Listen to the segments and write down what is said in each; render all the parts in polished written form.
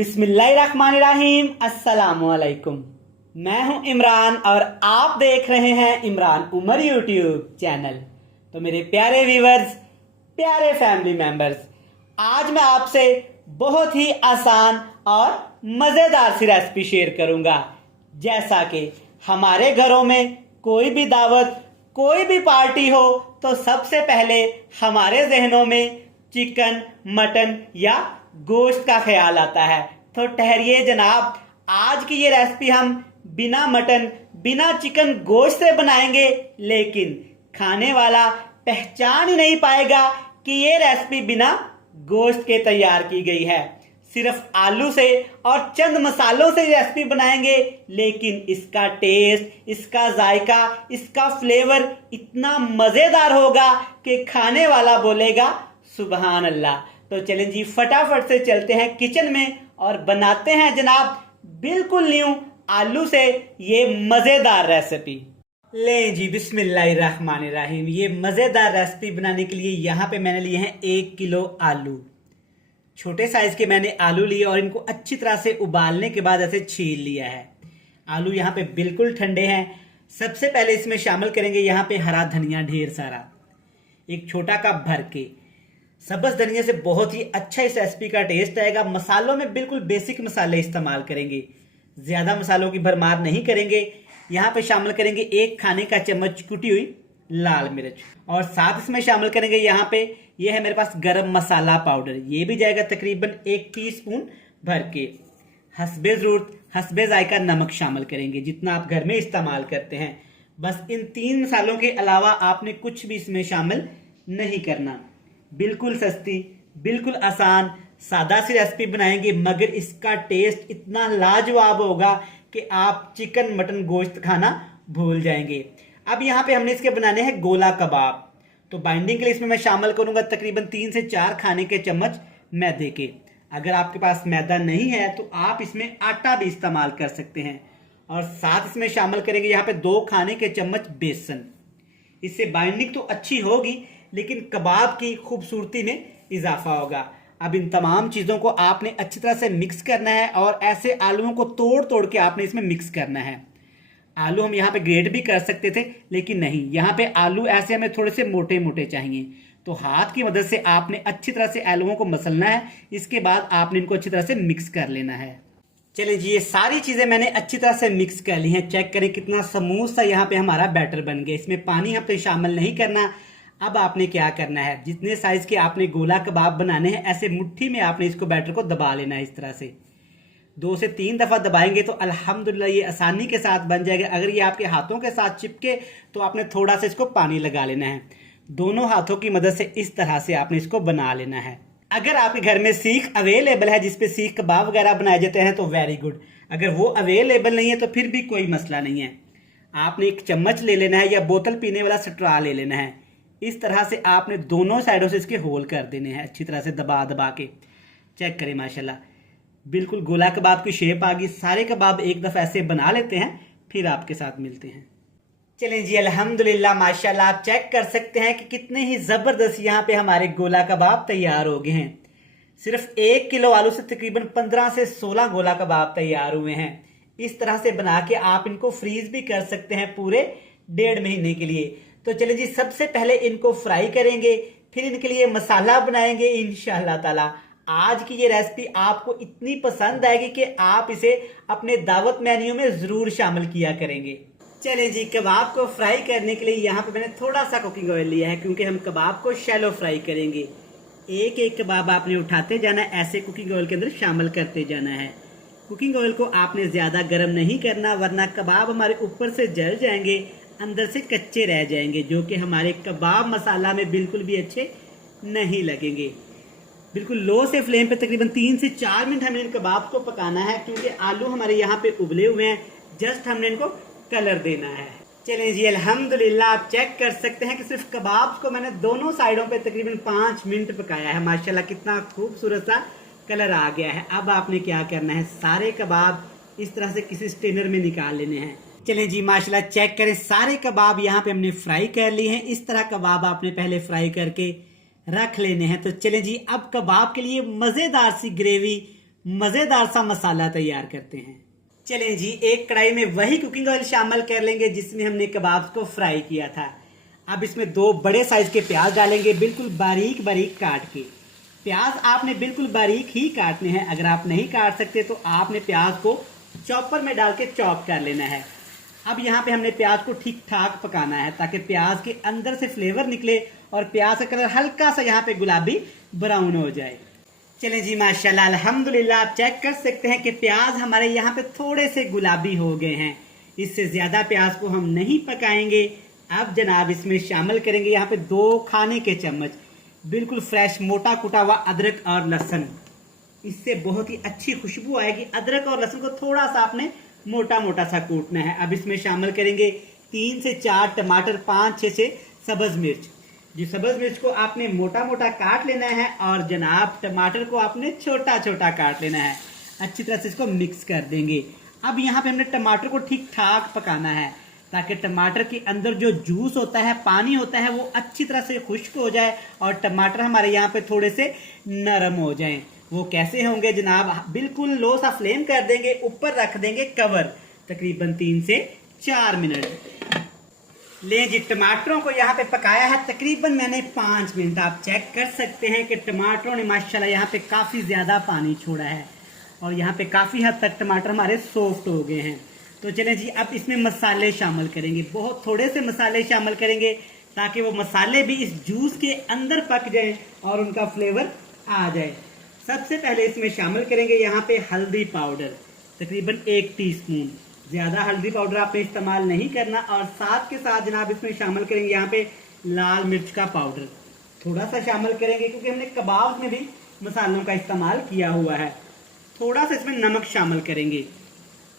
बिस्मिल्लाहिर्रहमानिर्रहीम। अस्सलामुअलैकुम। मैं हूं इमरान और आप देख रहे हैं इमरान उमर यूट्यूब चैनल। तो मेरे प्यारे व्यूवर्स, प्यारे फैमिली मेंबर्स, आज मैं आपसे बहुत ही आसान और मज़ेदार सी रेसिपी शेयर करूंगा। जैसा कि हमारे घरों में कोई भी दावत, कोई भी पार्टी हो तो सबसे पहले हमारे जहनों में चिकन, मटन या गोश्त का ख्याल आता है। तो ठहरिए जनाब, आज की ये रेसिपी हम बिना मटन, बिना चिकन गोश्त से बनाएंगे, लेकिन खाने वाला पहचान ही नहीं पाएगा कि ये रेसिपी बिना गोश्त के तैयार की गई है। सिर्फ आलू से और चंद मसालों से रेसिपी बनाएंगे, लेकिन इसका टेस्ट, इसका जायका, इसका फ्लेवर इतना मजेदार होगा कि खाने वाला बोलेगा सुबहान अल्लाह। तो चलें जी, फटाफट से चलते हैं किचन में और बनाते हैं जनाब बिल्कुल न्यू आलू से ये मजेदार रेसिपी। लें जी, बिस्मिल्लाहिर्रहमानिर्रहीम। ये मजेदार रेसिपी बनाने के लिए यहाँ पे मैंने लिए हैं 1 किलो आलू। छोटे साइज के मैंने आलू लिए और इनको अच्छी तरह से उबालने के बाद ऐसे छील लिया है। आलू यहाँ पे बिल्कुल ठंडे हैं। सबसे पहले इसमें शामिल करेंगे यहाँ पे हरा धनिया ढेर सारा, एक छोटा कप भर के। सब्ज धनिया से बहुत ही अच्छा इस रेसिपी का टेस्ट आएगा। मसालों में बिल्कुल बेसिक मसाले इस्तेमाल करेंगे, ज्यादा मसालों की भरमार नहीं करेंगे। यहाँ पे शामिल करेंगे 1 खाने का चम्मच कुटी हुई लाल मिर्च, और साथ इसमें शामिल करेंगे यहाँ पे ये है मेरे पास गरम मसाला पाउडर। ये भी जाएगा तकरीबन 1 टीस्पून भर के। हस्बे जरूरत, हस्बे जायका नमक शामिल करेंगे, जितना आप घर में इस्तेमाल करते हैं। बस इन 3 मसालों के अलावा आपने कुछ भी इसमें शामिल नहीं करना। बिल्कुल सस्ती, बिल्कुल आसान, सादा सी रेसिपी बनाएंगे, मगर इसका टेस्ट इतना लाजवाब होगा कि आप चिकन, मटन, गोश्त खाना भूल जाएंगे। अब यहाँ पे हमने इसके बनाने हैं गोला कबाब। तो बाइंडिंग के लिए इसमें मैं शामिल करूंगा तकरीबन 3 से 4 खाने के चम्मच मैदे के। अगर आपके पास मैदा नहीं है तो आप इसमें आटा भी इस्तेमाल कर सकते हैं। और साथ इसमें शामिल करेंगे यहाँ पे 2 खाने के चम्मच बेसन। इससे बाइंडिंग तो अच्छी होगी, लेकिन कबाब की खूबसूरती में इजाफा होगा। अब इन तमाम चीज़ों को आपने अच्छी तरह से मिक्स करना है और ऐसे आलूओं को तोड़ तोड़ के आपने इसमें मिक्स करना है। आलू हम यहाँ पे ग्रेट भी कर सकते थे, लेकिन नहीं, यहाँ पे आलू ऐसे हमें थोड़े से मोटे मोटे चाहिए। तो हाथ की मदद से आपने अच्छी तरह से आलूओं को मसलना है। इसके बाद आपने इनको अच्छी तरह से मिक्स कर लेना है। चलिए जी, ये सारी चीज़ें मैंने अच्छी तरह से मिक्स कर ली हैं। चेक करें कितना स्मूथ सा यहाँ पे हमारा बैटर बन गया। इसमें पानी यहाँ पे शामिल नहीं करना। अब आपने क्या करना है, जितने साइज के आपने गोला कबाब बनाने हैं, ऐसे मुट्ठी में आपने इसको बैटर को दबा लेना है। इस तरह से 2 से 3 दफा दबाएंगे तो अल्हम्दुलिल्लाह ये आसानी के साथ बन जाएगा। अगर ये आपके हाथों के साथ चिपके तो आपने थोड़ा सा इसको पानी लगा लेना है। दोनों हाथों की मदद से इस तरह से आपने इसको बना लेना है। अगर आपके घर में सीख अवेलेबल है, जिसपे सीख कबाब वगैरह बनाए जाते हैं, तो वेरी गुड। अगर वो अवेलेबल नहीं है तो फिर भी कोई मसला नहीं है। आपने एक चम्मच ले लेना है या बोतल पीने वाला स्ट्रॉ ले लेना है। इस तरह से आपने दोनों साइडों से इसके होल कर देने हैं, अच्छी तरह से दबा दबा के। चेक करें, माशाल्लाह बिल्कुल गोला कबाब की शेप आ गई। सारे कबाब एक दफ़ा ऐसे बना लेते हैं, फिर आपके साथ मिलते हैं। चलें जी, अल्हम्दुलिल्लाह माशाल्लाह आप चेक कर सकते हैं कि कितने ही ज़बरदस्त यहाँ पे हमारे गोला कबाब तैयार हो गए हैं। सिर्फ 1 किलो आलू से तकरीबन 15 से 16 गोला कबाब तैयार हुए हैं। इस तरह से बना के आप इनको फ्रीज भी कर सकते हैं पूरे 1.5 महीने के लिए। तो चलिए जी, सबसे पहले इनको फ्राई करेंगे, फिर इनके लिए मसाला बनाएंगे इंशाअल्लाह ताला। आज की ये रेसिपी आपको इतनी पसंद आएगी कि आप इसे अपने दावत मेन्यू में जरूर शामिल किया करेंगे। चलिए जी, कबाब को फ्राई करने के लिए यहाँ पे मैंने थोड़ा सा कुकिंग ऑयल लिया है, क्योंकि हम कबाब को शैलो फ्राई करेंगे। एक एक कबाब आपने उठाते जाना है, ऐसे कुकिंग ऑयल के अंदर शामिल करते जाना है। कुकिंग ऑयल को आपने ज्यादा गर्म नहीं करना, वरना कबाब हमारे ऊपर से जल जाएंगे, अंदर से कच्चे रह जाएंगे, जो कि हमारे कबाब मसाला में बिल्कुल भी अच्छे नहीं लगेंगे। बिल्कुल लो से फ्लेम पे तकरीबन 3 से 4 मिनट हमें इन कबाब को पकाना है, क्योंकि आलू हमारे यहाँ पे उबले हुए हैं। जस्ट हमने इनको कलर देना है। चलें जी, अल्हम्दुलिल्लाह आप चेक कर सकते हैं कि सिर्फ कबाब को मैंने दोनों साइडों पे तकरीबन 5 मिनट पकाया है। माशाल्लाह कितना खूबसूरत सा कलर आ गया है। अब आपने क्या करना है, सारे कबाब इस तरह से किसी स्ट्रेनर में निकाल लेने हैं। चलें जी, माशाल्लाह चेक करें, सारे कबाब यहाँ पे हमने फ्राई कर लिए हैं। इस तरह कबाब आपने पहले फ्राई करके रख लेने हैं। तो चलें जी, अब कबाब के लिए मज़ेदार सी ग्रेवी मज़ेदार सा मसाला तैयार करते हैं। चलें जी, एक कढ़ाई में वही कुकिंग ऑयल शामिल कर लेंगे जिसमें हमने कबाब को फ्राई किया था। अब इसमें 2 बड़े साइज के प्याज डालेंगे, बिल्कुल बारीक बारीक काट के। प्याज आपने बिल्कुल बारीक ही काटने हैं। अगर आप नहीं काट सकते तो आपने प्याज को चॉपर में डाल के चॉप कर लेना है। अब यहाँ पे हमने प्याज को ठीक ठाक पकाना है ताकि प्याज के अंदर से फ्लेवर निकले और प्याज का कलर हल्का सा यहाँ पे गुलाबी ब्राउन हो जाए। चलें जी, माशाल्लाह अल्हम्दुलिल्लाह, आप चेक कर सकते हैं कि प्याज हमारे यहाँ पे थोड़े से गुलाबी हो गए हैं। इससे ज़्यादा प्याज को हम नहीं पकाएंगे। अब जनाब इसमें शामिल करेंगे यहाँ पे 2 खाने के चम्मच बिल्कुल फ्रेश मोटा कुटा हुआ अदरक और लहसुन। इससे बहुत ही अच्छी खुशबू आएगी। अदरक और लहसुन को थोड़ा सा आपने मोटा मोटा सा कूटना है। अब इसमें शामिल करेंगे 3 से 4 टमाटर, 5-6 से सब्ज मिर्च। जी, सब्ज मिर्च को आपने मोटा मोटा काट लेना है और जनाब टमाटर को आपने छोटा छोटा काट लेना है। अच्छी तरह से इसको मिक्स कर देंगे। अब यहाँ पे हमने टमाटर को ठीक ठाक पकाना है ताकि टमाटर के अंदर जो जूस होता है, पानी होता है, वो अच्छी तरह से खुश्क हो जाए और टमाटर हमारे यहाँ पे थोड़े से नरम हो जाएं। वो कैसे होंगे जनाब, बिल्कुल लो सा फ्लेम कर देंगे, ऊपर रख देंगे कवर, तकरीबन 3 से 4 मिनट। ले जी, टमाटरों को यहाँ पे पकाया है तकरीबन मैंने 5 मिनट। आप चेक कर सकते हैं कि टमाटरों ने माशाल्लाह यहाँ पे काफ़ी ज़्यादा पानी छोड़ा है और यहाँ पे काफ़ी हद तक टमाटर हमारे सॉफ्ट हो गए हैं। तो चलें जी, अब इसमें मसाले शामिल करेंगे। बहुत थोड़े से मसाले शामिल करेंगे ताकि वो मसाले भी इस जूस के अंदर पक जाएं और उनका फ्लेवर आ जाए। सबसे पहले इसमें शामिल करेंगे यहाँ पे हल्दी पाउडर, तकरीबन 1 टीस्पून। ज़्यादा हल्दी पाउडर आपने इस्तेमाल नहीं करना। और साथ के साथ जनाब इसमें शामिल करेंगे यहाँ पे लाल मिर्च का पाउडर, थोड़ा सा शामिल करेंगे क्योंकि हमने कबाब में भी मसालों का इस्तेमाल किया हुआ है। थोड़ा सा इसमें नमक शामिल करेंगे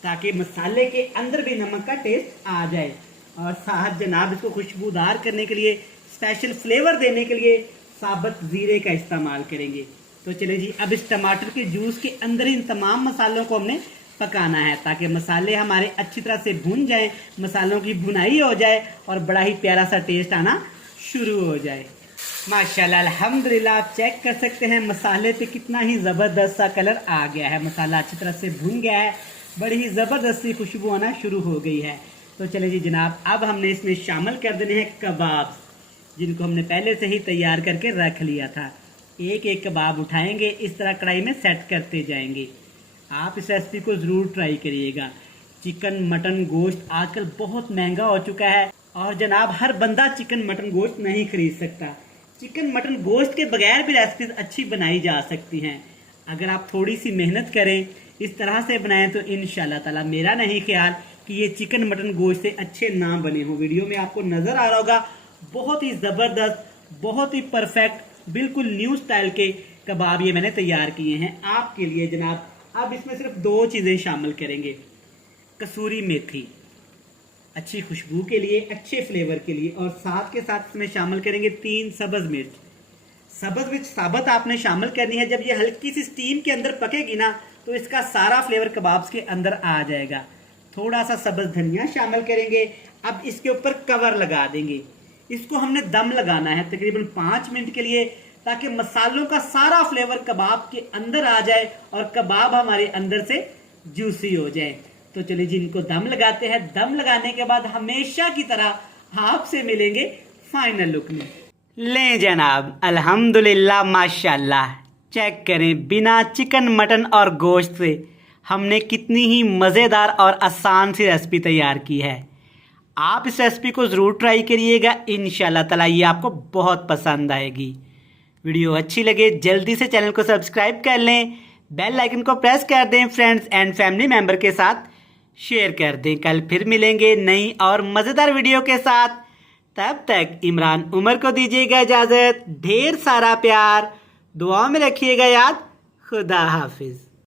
ताकि मसाले के अंदर भी नमक का टेस्ट आ जाए। और साथ जनाब इसको खुशबूदार करने के लिए, स्पेशल फ्लेवर देने के लिए साबुत ज़ीरे का इस्तेमाल करेंगे। तो चलिए जी, अब इस टमाटर के जूस के अंदर इन तमाम मसालों को हमने पकाना है ताकि मसाले हमारे अच्छी तरह से भुन जाएं, मसालों की भुनाई हो जाए और बड़ा ही प्यारा सा टेस्ट आना शुरू हो जाए। माशाल्लाह अल्हम्दुलिल्लाह, आप चेक कर सकते हैं मसाले पे कितना ही ज़बरदस्त सा कलर आ गया है। मसाला अच्छी तरह से भुन गया है, बड़ी ही ज़बरदस्त सी खुशबू आना शुरू हो गई है। तो चलिए जी जनाब, अब हमने इसमें शामिल कर देने हैं कबाब, जिनको हमने पहले से ही तैयार करके रख लिया था। एक एक कबाब उठाएंगे, इस तरह कढ़ाई में सेट करते जाएंगे। आप इस रेसिपी को ज़रूर ट्राई करिएगा। चिकन मटन गोश्त आजकल बहुत महंगा हो चुका है और जनाब हर बंदा चिकन मटन गोश्त नहीं खरीद सकता। चिकन मटन गोश्त के बगैर भी रेसिपीज अच्छी बनाई जा सकती हैं। अगर आप थोड़ी सी मेहनत करें, इस तरह से बनाएं तो इंशाल्लाह ताला मेरा नहीं ख्याल कि ये चिकन मटन गोश्त से अच्छे ना बने हों। वीडियो में आपको नज़र आ रहा होगा, बहुत ही ज़बरदस्त, बहुत ही परफेक्ट, बिल्कुल न्यू स्टाइल के कबाब ये मैंने तैयार किए हैं आपके लिए जनाब। अब इसमें सिर्फ 2 चीज़ें शामिल करेंगे। कसूरी मेथी अच्छी खुशबू के लिए, अच्छे फ्लेवर के लिए, और साथ के साथ इसमें शामिल करेंगे 3 सब्ज मिर्च। सब्ज मिर्च साबुत आपने शामिल करनी है। जब ये हल्की सी स्टीम के अंदर पकेगी ना तो इसका सारा फ्लेवर कबाब्स के अंदर आ जाएगा। थोड़ा सा सब्ज धनिया शामिल करेंगे। अब इसके ऊपर कवर लगा देंगे। इसको हमने दम लगाना है तकरीबन 5 मिनट के लिए ताकि मसालों का सारा फ्लेवर कबाब के अंदर आ जाए और कबाब हमारे अंदर से जूसी हो जाए। तो चलिए जी, इनको दम लगाते हैं। दम लगाने के बाद हमेशा की तरह आपसे मिलेंगे फाइनल लुक में। ले जनाब, अल्हम्दुलिल्लाह माशाल्लाह, चेक करें बिना चिकन मटन और गोश्त से हमने कितनी ही मज़ेदार और आसान सी रेसिपी तैयार की है। आप इस रेसिपी को ज़रूर ट्राई करिएगा, इंशाल्लाह ताला ये आपको बहुत पसंद आएगी। वीडियो अच्छी लगे जल्दी से चैनल को सब्सक्राइब कर लें, बेल आइकन को प्रेस कर दें, फ्रेंड्स एंड फैमिली मेम्बर के साथ शेयर कर दें। कल फिर मिलेंगे नई और मज़ेदार वीडियो के साथ। तब तक इमरान उमर को दीजिएगा इजाज़त। ढेर सारा प्यार, दुआ में रखिएगा याद। खुदा हाफिज़।